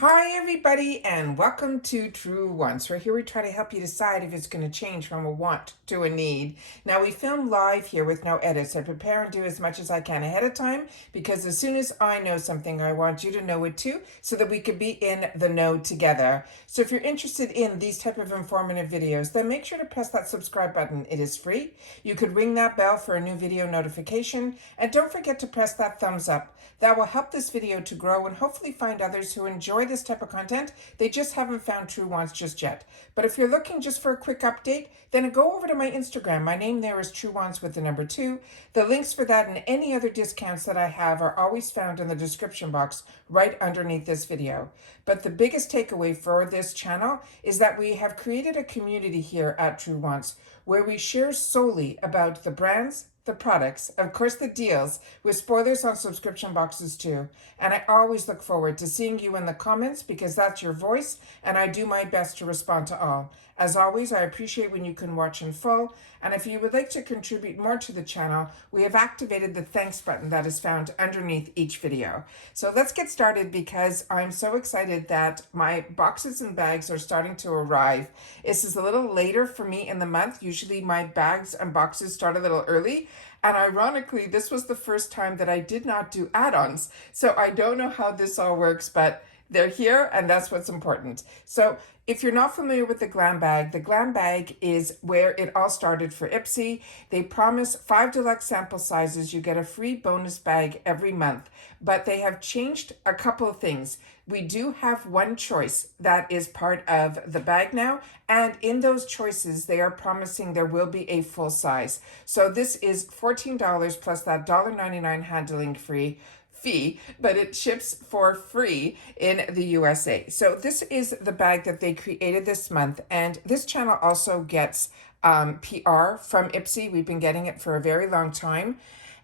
Hi everybody and welcome to Truewants. Right here we try to help you decide if it's going to change from a want to a need. Now we film live here with no edits. I prepare and do as much as I can ahead of time because as soon as I know something I want you to know it too so that we can be in the know together. So if you're interested in these type of informative videos, then make sure to press that subscribe button. It is free. You could ring that bell for a new video notification and don't forget to press that thumbs up. That will help this video to grow and hopefully find others who enjoy this type of content. They just haven't found Truewants just yet. But if you're looking just for a quick update, then go over to my Instagram. My name there is Truewants with the number 2. The links for that and any other discounts that I have are always found in the description box right underneath this video. But the biggest takeaway for this channel is that we have created a community here at Truewants where we share solely about the brands, the products, of course the deals, with spoilers on subscription boxes too. And I always look forward to seeing you in the comments because that's your voice and I do my best to respond to all. As always, I appreciate when you can watch in full, and if you would like to contribute more to the channel, we have activated the thanks button that is found underneath each video. So let's get started because I'm so excited that my boxes and bags are starting to arrive. This is a little later for me in the month. Usually my bags and boxes start a little early. And ironically, this was the first time that I did not do add-ons. So I don't know how this all works, but they're here and that's what's important. So if you're not familiar with the GlamBag is where it all started for IPSY. They promise 5 deluxe sample sizes. You get a free bonus bag every month, but they have changed a couple of things. We do have one choice that is part of the bag now, and in those choices, they are promising there will be a full size. So this is $14 plus that $1.99 handling fee, but it ships for free in the USA. So this is the bag that they created this month, and this channel also gets PR from IPSY. We've been getting it for a very long time.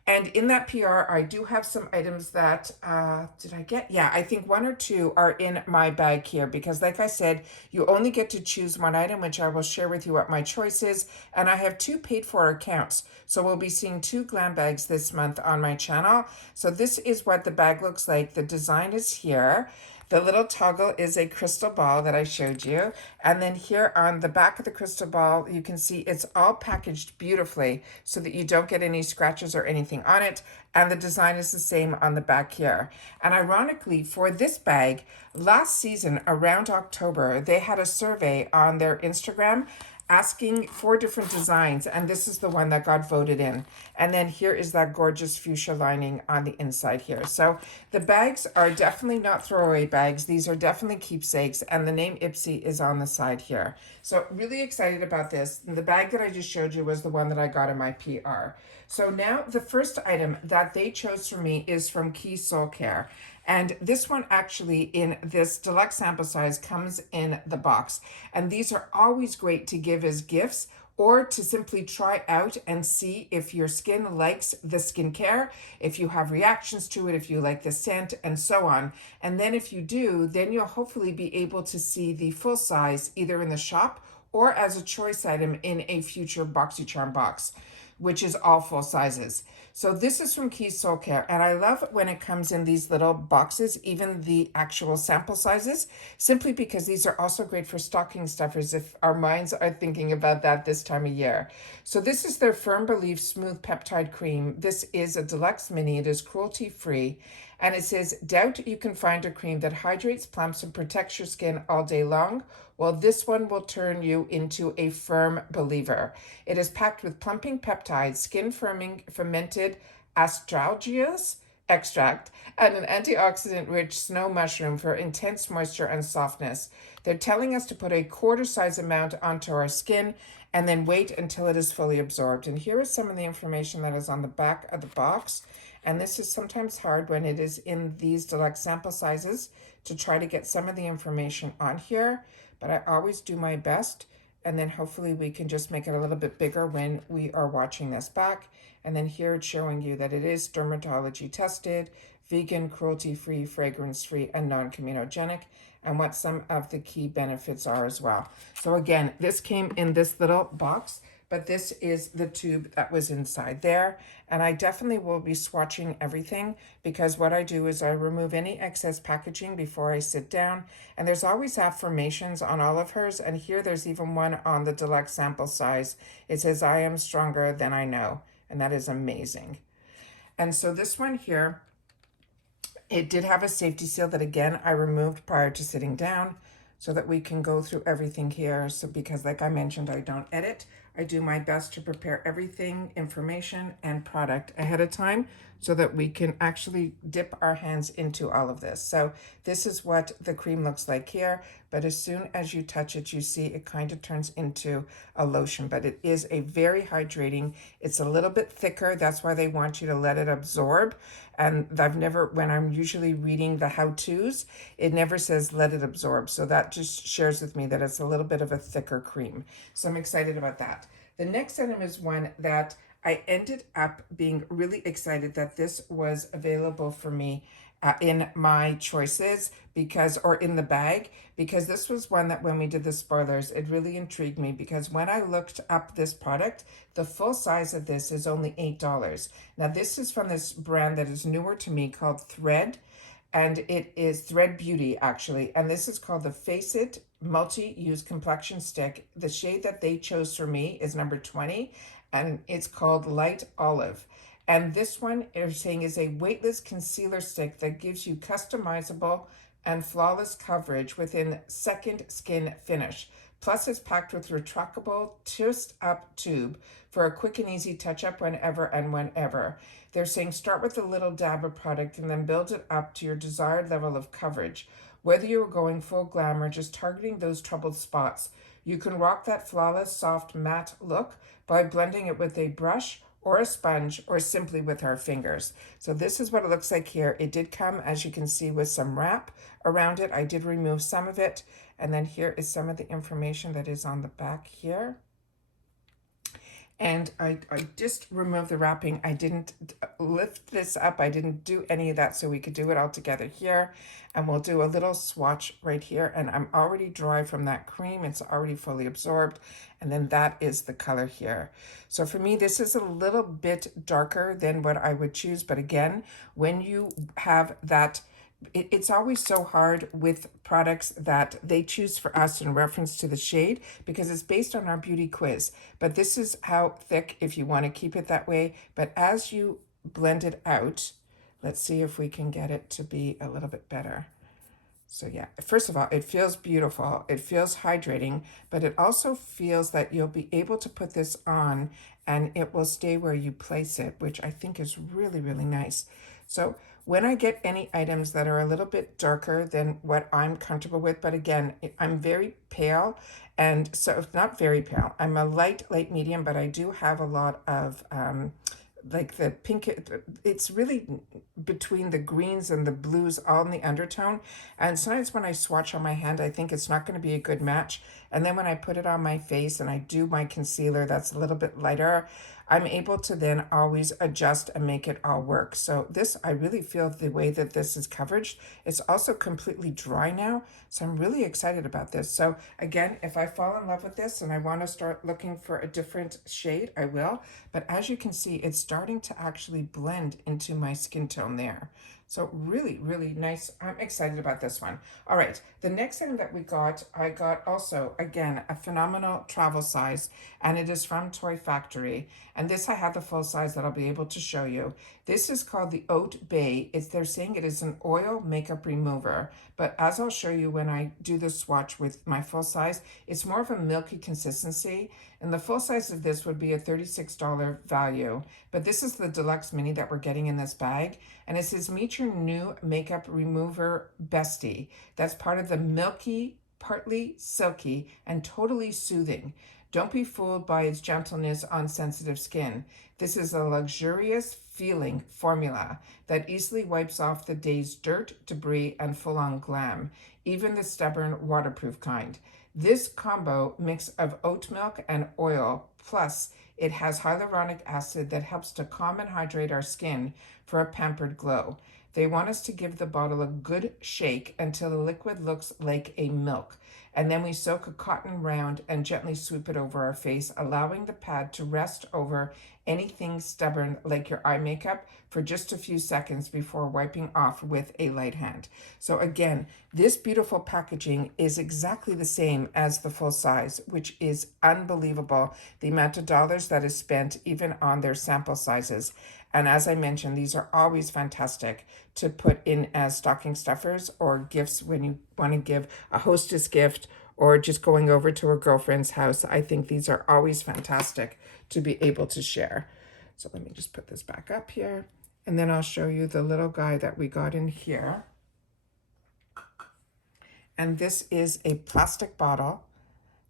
And in that PR, I do have some items that, did I get? Yeah, I think 1 or 2 are in my bag here because like I said, you only get to choose one item, which I will share with you what my choice is. And I have 2 paid for accounts. So we'll be seeing 2 glam bags this month on my channel. So this is what the bag looks like. The design is here. The little toggle is a crystal ball that I showed you. And then here on the back of the crystal ball, you can see it's all packaged beautifully so that you don't get any scratches or anything on it. And the design is the same on the back here. And ironically, for this bag, last season around October, they had a survey on their Instagram asking for different designs, and this is the one that got voted in. And then here is that gorgeous fuchsia lining on the inside here. So the bags are definitely not throwaway bags. These are definitely keepsakes, and the name IPSY is on the side here. So really excited about this. The bag that I just showed you was the one that I got in my PR. So now the first item that they chose for me is from Key Soul Care. And this one actually in this deluxe sample size comes in the box. And these are always great to give as gifts or to simply try out and see if your skin likes the skincare, if you have reactions to it, if you like the scent, and so on. And then if you do, then you'll hopefully be able to see the full size either in the shop or as a choice item in a future BoxyCharm box, which is all full sizes. So this is from Key Soul Care, and I love when it comes in these little boxes, even the actual sample sizes, simply because these are also great for stocking stuffers if our minds are thinking about that this time of year. So this is their Firm Belief Smooth Peptide Cream. This is a deluxe mini. It is cruelty-free, and it says, doubt you can find a cream that hydrates, plumps, and protects your skin all day long. Well, this one will turn you into a firm believer. It is packed with plumping peptides, skin-firming fermented astragalus extract, and an antioxidant-rich snow mushroom for intense moisture and softness. They're telling us to put a quarter-size amount onto our skin and then wait until it is fully absorbed. And here is some of the information that is on the back of the box. And this is sometimes hard when it is in these deluxe sample sizes to try to get some of the information on here, but I always do my best, and then hopefully we can just make it a little bit bigger when we are watching this back. And then here it's showing you that it is dermatology tested, vegan, cruelty-free, fragrance-free, and non-communogenic, and what some of the key benefits are as well. So again, this came in this little box, but this is the tube that was inside there. And I definitely will be swatching everything, because what I do is I remove any excess packaging before I sit down. And there's always affirmations on all of hers. And here there's even one on the deluxe sample size. It says, "I am stronger than I know." And that is amazing. And so this one here, it did have a safety seal that, again, I removed prior to sitting down so that we can go through everything here. So because like I mentioned, I don't edit. I do my best to prepare everything, information and product ahead of time so that we can actually dip our hands into all of this. So this is what the cream looks like here, but as soon as you touch it, you see it kind of turns into a lotion, but it is a very hydrating. It's a little bit thicker. That's why they want you to let it absorb. And I've never, when I'm usually reading the how-tos, it never says let it absorb. So that just shares with me that it's a little bit of a thicker cream. So I'm excited about that. The next item is one that I ended up being really excited that this was available for me in my choices, because, or in the bag, because this was one that when we did the spoilers, it really intrigued me, because when I looked up this product, the full size of this is only $8. Now this is from this brand that is newer to me called Thread, and it is Thread Beauty actually, and this is called the Face It Multi-Use Complexion Stick. The shade that they chose for me is number 20, and it's called Light Olive. And this one, they're saying, is a weightless concealer stick that gives you customizable and flawless coverage within second skin finish. Plus, it's packed with retractable twist-up tube for a quick and easy touch-up whenever and whenever. They're saying start with a little dab of product and then build it up to your desired level of coverage. Whether you're going full glam or just targeting those troubled spots, you can rock that flawless, soft, matte look by blending it with a brush or a sponge, or simply with our fingers. So this is what it looks like here. It did come, as you can see, with some wrap around it. I did remove some of it. And then here is some of the information that is on the back here. And I just removed the wrapping. I didn't lift this up. I didn't do any of that, so we could do it all together here. And we'll do a little swatch right here. And I'm already dry from that cream. It's already fully absorbed. And then that is the color here. So for me, this is a little bit darker than what I would choose. But again, when you have that, it's always so hard with products that they choose for us in reference to the shade, because it's based on our beauty quiz. But this is how thick, if you want to keep it that way. But as you blend it out, let's see if we can get it to be a little bit better. So yeah, first of all, it feels beautiful. It feels hydrating, but it also feels that you'll be able to put this on and it will stay where you place it, which I think is really, really nice. So when I get any items that are a little bit darker than what I'm comfortable with, but again, I'm very pale, and so not very pale. I'm a light medium, but I do have a lot of like the pink, it's really between the greens and the blues all in the undertone. And sometimes when I swatch on my hand, I think it's not going to be a good match. And then when I put it on my face and I do my concealer that's a little bit lighter, I'm able to then always adjust and make it all work. So this, I really feel the way that this is covered. It's also completely dry now. So I'm really excited about this. So again, if I fall in love with this and I want to start looking for a different shade, I will. But as you can see, it's starting to actually blend into my skin tone there. So really, really nice. I'm excited about this one. All right, the next thing that we got, I got also, again, a phenomenal travel size, and it is from Toy Factory. And this, I have the full size that I'll be able to show you. This is called the Oat Bay. They're saying it is an oil makeup remover, but as I'll show you when I do the swatch with my full size, it's more of a milky consistency. And the full size of this would be a $36 value, but this is the deluxe mini that we're getting in this bag. And it says, meet your new makeup remover bestie. That's part of the milky, partly silky, and totally soothing. Don't be fooled by its gentleness on sensitive skin. This is a luxurious feeling formula that easily wipes off the day's dirt, debris, and full-on glam, even the stubborn waterproof kind. This combo mix of oat milk and oil, plus it has hyaluronic acid that helps to calm and hydrate our skin for a pampered glow. they want us to give the bottle a good shake until the liquid looks like a milk. And then we soak a cotton round and gently sweep it over our face, allowing the pad to rest over anything stubborn like your eye makeup for just a few seconds before wiping off with a light hand. So again, this beautiful packaging is exactly the same as the full size, which is unbelievable, the amount of dollars that is spent even on their sample sizes. And as I mentioned, these are always fantastic to put in as stocking stuffers or gifts when you want to give a hostess gift or just going over to a girlfriend's house. I think these are always fantastic to be able to share. So let me just put this back up here. And then I'll show you the little guy that we got in here. And this is a plastic bottle,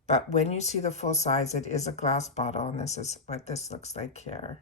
but when you see the full size, it is a glass bottle. And this is what this looks like here.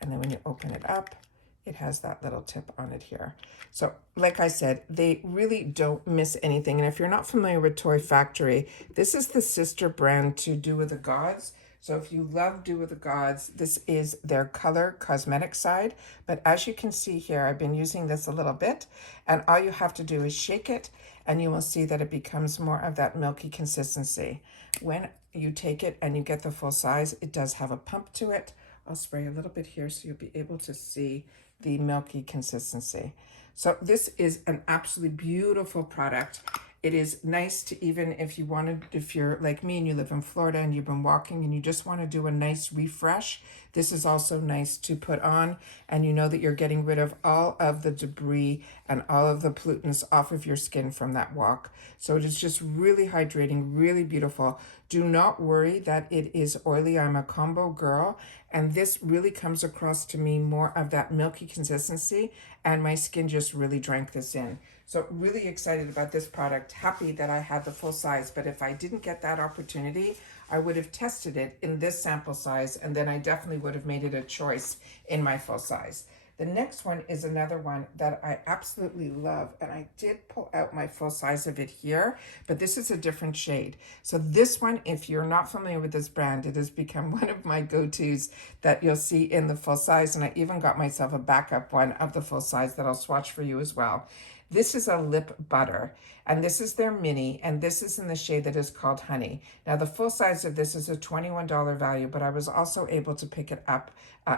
And then when you open it up, it has that little tip on it here. So like I said, they really don't miss anything. And if you're not familiar with Toy Factory, this is the sister brand to Do With The Gods. So if you love Do With The Gods, this is their color cosmetic side. But as you can see here, I've been using this a little bit, and all you have to do is shake it and you will see that it becomes more of that milky consistency. When you take it and you get the full size, it does have a pump to it. I'll spray a little bit here so you'll be able to see the milky consistency. So this is an absolutely beautiful product. It is nice to, even if you wanted, if you're like me and you live in Florida and you've been walking and you just want to do a nice refresh, this is also nice to put on, and you know that you're getting rid of all of the debris and all of the pollutants off of your skin from that walk. So it is just really hydrating, really beautiful. Do not worry that it is oily. I'm a combo girl, and this really comes across to me more of that milky consistency, and my skin just really drank this in. So really excited about this product. Happy that I had the full size, but if I didn't get that opportunity, I would have tested it in this sample size, and then I definitely would have made it a choice in my full size. The next one is another one that I absolutely love, and I did pull out my full size of it here, but this is a different shade. So this one, if you're not familiar with this brand, it has become one of my go-tos that you'll see in the full size, and I even got myself a backup one of the full size that I'll swatch for you as well. This is a lip butter, and this is their mini, and this is in the shade that is called Honey. Now, the full size of this is a $21 value, but I was also able to pick it up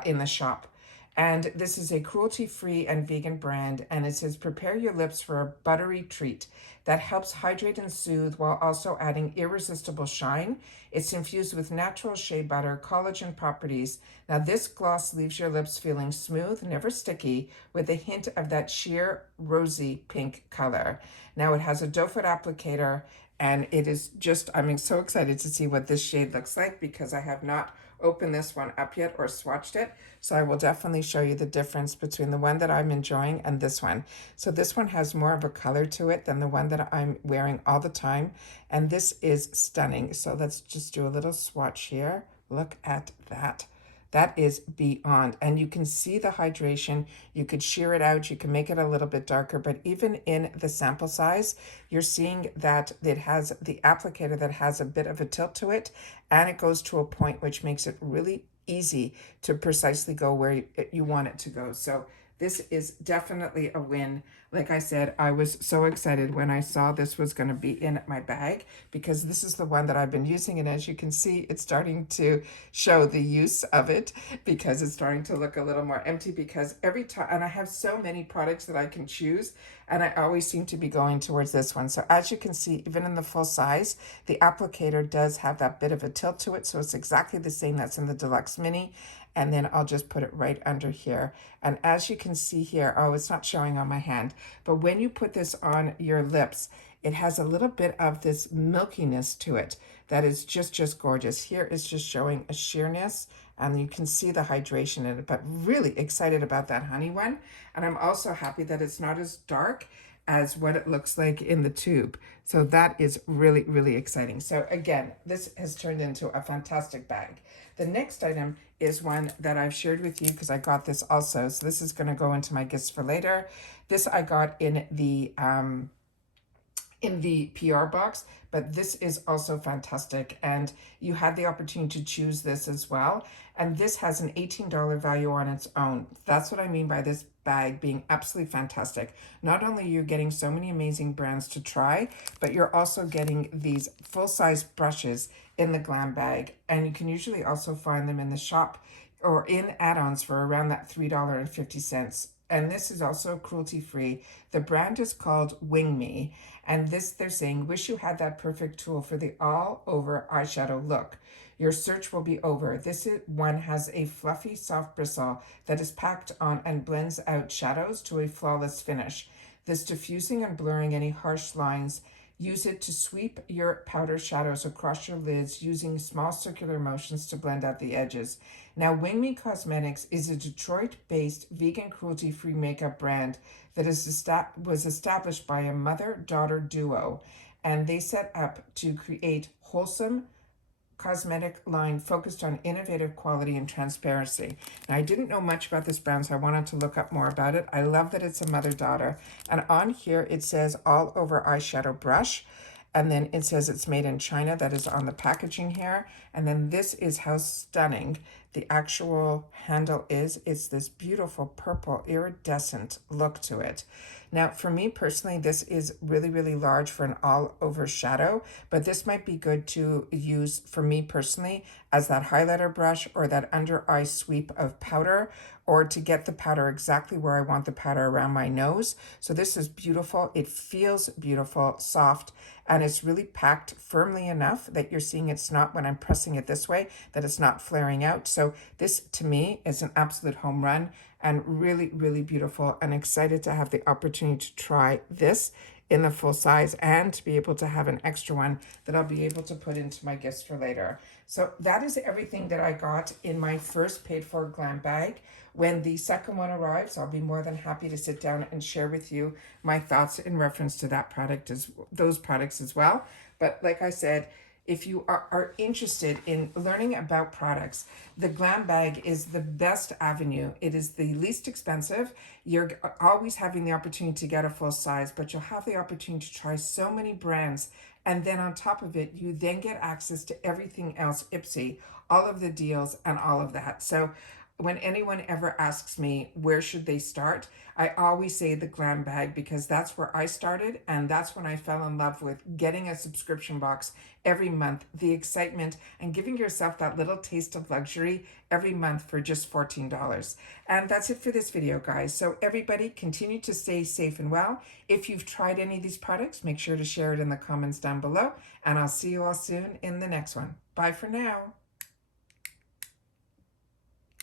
in the shop. And this is a cruelty-free and vegan brand, and it says, prepare your lips for a buttery treat that helps hydrate and soothe while also adding irresistible shine. It's infused with natural shea butter, collagen properties. Now, this gloss leaves your lips feeling smooth, never sticky, with a hint of that sheer rosy pink color. Now, it has a doe foot applicator, and it is just, I'm so excited to see what this shade looks like because I have not opened this one up yet or swatched it. So I will definitely show you the difference between the one that I'm enjoying and this one. So this one has more of a color to it than the one that I'm wearing all the time. And this is stunning. So let's just do a little swatch here. Look at that. That is beyond. And you can see the hydration. You could sheer it out. You can make it a little bit darker. But even in the sample size, you're seeing that it has the applicator that has a bit of a tilt to it. And it goes to a point which makes it really easy to precisely go where you want it to go. So this is definitely a win. Like I said, I was so excited when I saw this was going to be in my bag because this is the one that I've been using. And as you can see, it's starting to show the use of it because it's starting to look a little more empty because every time, and I have so many products that I can choose, and I always seem to be going towards this one. So as you can see, even in the full size, the applicator does have that bit of a tilt to it. So it's exactly the same that's in the Deluxe Mini. And then I'll just put it right under here. And as you can see here, oh, it's not showing on my hand, but when you put this on your lips, it has a little bit of this milkiness to it that is just gorgeous. Here is just showing a sheerness, and you can see the hydration in it, but really excited about that honey one. And I'm also happy that it's not as dark as what it looks like in the tube. So that is really, really exciting. So again, this has turned into a fantastic bag. The next item is one that I've shared with you because I got this also. So this is going to go into my gifts for later. This I got in the in the PR box, but this is also fantastic, and you had the opportunity to choose this as well, and this has an $18 value on its own. That's what I mean by this bag being absolutely fantastic. Not only are you getting so many amazing brands to try, but you're also getting these full-size brushes in the GlamBag, and you can usually also find them in the shop or in add-ons for around that $3.50. And this is also cruelty-free. The brand is called Wing Me, and this, they're saying, wish you had that perfect tool for the all-over eyeshadow look. Your search will be over. This one has a fluffy, soft bristle that is packed on and blends out shadows to a flawless finish. This diffusing and blurring any harsh lines. Use it to sweep your powder shadows across your lids using small circular motions to blend out the edges. Now, Wing Me Cosmetics is a Detroit-based vegan cruelty-free makeup brand that was established by a mother-daughter duo, and they set up to create wholesome cosmetic line focused on innovative quality and transparency. Now, I didn't know much about this brand, so I wanted to look up more about it. I love that it's a mother-daughter. And on here, it says all over eyeshadow brush. And then it says it's made in China. That is on the packaging here. And then this is how stunning the actual handle is. It's this beautiful purple iridescent look to it. Now, for me personally, this is really, really large for an all-over shadow, but this might be good to use for me personally as that highlighter brush or that under eye sweep of powder, or to get the powder exactly where I want the powder around my nose. So this is beautiful. It feels beautiful, soft, and it's really packed firmly enough that you're seeing it's not, when I'm pressing it this way, that it's not flaring out. So this, to me, is an absolute home run and really, really beautiful, and excited to have the opportunity to try this in the full size and to be able to have an extra one that I'll be able to put into my gifts for later. So that is everything that I got in my first paid for glam bag. When the second one arrives, I'll be more than happy to sit down and share with you my thoughts in reference to that product, those products as well. But like I said, if you are interested in learning about products, the GlamBag is the best avenue. It is the least expensive. You're always having the opportunity to get a full size, but you'll have the opportunity to try so many brands. And then on top of it, you then get access to everything else, IPSY, all of the deals and all of that. So when anyone ever asks me where should they start, I always say the GlamBag, because that's where I started, and that's when I fell in love with getting a subscription box every month, the excitement, and giving yourself that little taste of luxury every month for just $14. And that's it for this video, guys. So everybody, continue to stay safe and well. If you've tried any of these products, make sure to share it in the comments down below, and I'll see you all soon in the next one. Bye for now.